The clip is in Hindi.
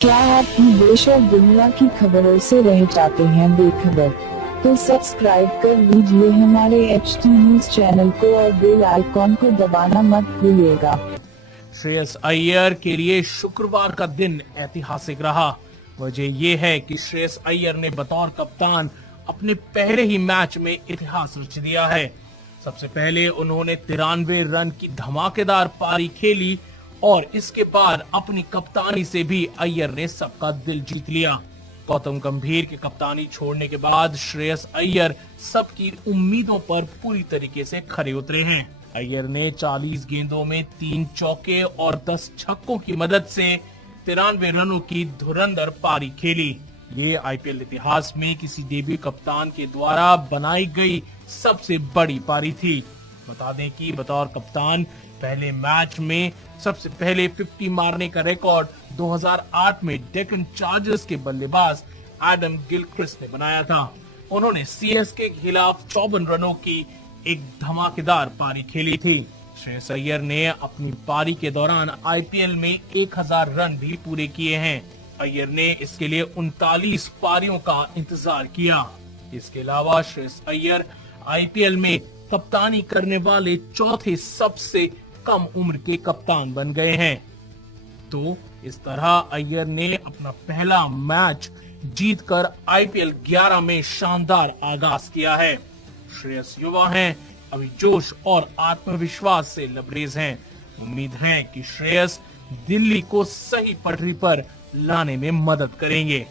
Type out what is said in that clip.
क्या आप भी देश और दुनिया की खबरों से रह जाते हैं बेखबर? तो सब्सक्राइब कर लीजिए हमारे HT न्यूज चैनल को और बेल आइकॉन को दबाना मत भूलिएगा। श्रेयस अय्यर के लिए शुक्रवार का दिन ऐतिहासिक रहा। वजह यह है कि श्रेयस अय्यर ने बतौर कप्तान अपने पहले ही मैच में इतिहास रच दिया है। सबसे पहले उन्होंने 93 रन की धमाकेदार पारी खेली और इसके बाद अपनी कप्तानी से भी अय्यर ने सबका दिल जीत लिया। गौतम गंभीर के कप्तानी छोड़ने के बाद श्रेयस अय्यर सबकी उम्मीदों पर पूरी तरीके से खरे उतरे हैं। अय्यर ने 40 गेंदों में 3 चौके और 10 छक्कों की मदद से 93 रनों की धुरंधर पारी खेली। ये IPL इतिहास में किसी डेब्यू कप्तान के द्वारा बनाई गई सबसे बड़ी पारी थी। बता दें कि बतौर कप्तान पहले मैच में सबसे पहले 50 मारने का रिकॉर्ड 2008 में डेक्कन चार्जर्स के बल्लेबाज एडम गिलक्रिस्ट ने बनाया था। उन्होंने CSK के खिलाफ 54 रनों की एक धमाकेदार पारी खेली थी। श्रेयस अय्यर ने अपनी पारी के दौरान IPL में 1000 रन भी पूरे किए हैं। अय्यर ने इसके लिए 39 पारियों का इंतजार किया। इसके अलावा श्रेयस अय्यर IPL में कप्तानी करने वाले चौथे सबसे कम उम्र के कप्तान बन गए हैं। तो इस तरह अय्यर ने अपना पहला मैच जीतकर IPL 11 में शानदार आगाज किया है। श्रेयस युवा हैं, अभी जोश और आत्मविश्वास से लबरेज हैं। उम्मीद है कि श्रेयस दिल्ली को सही पटरी पर लाने में मदद करेंगे।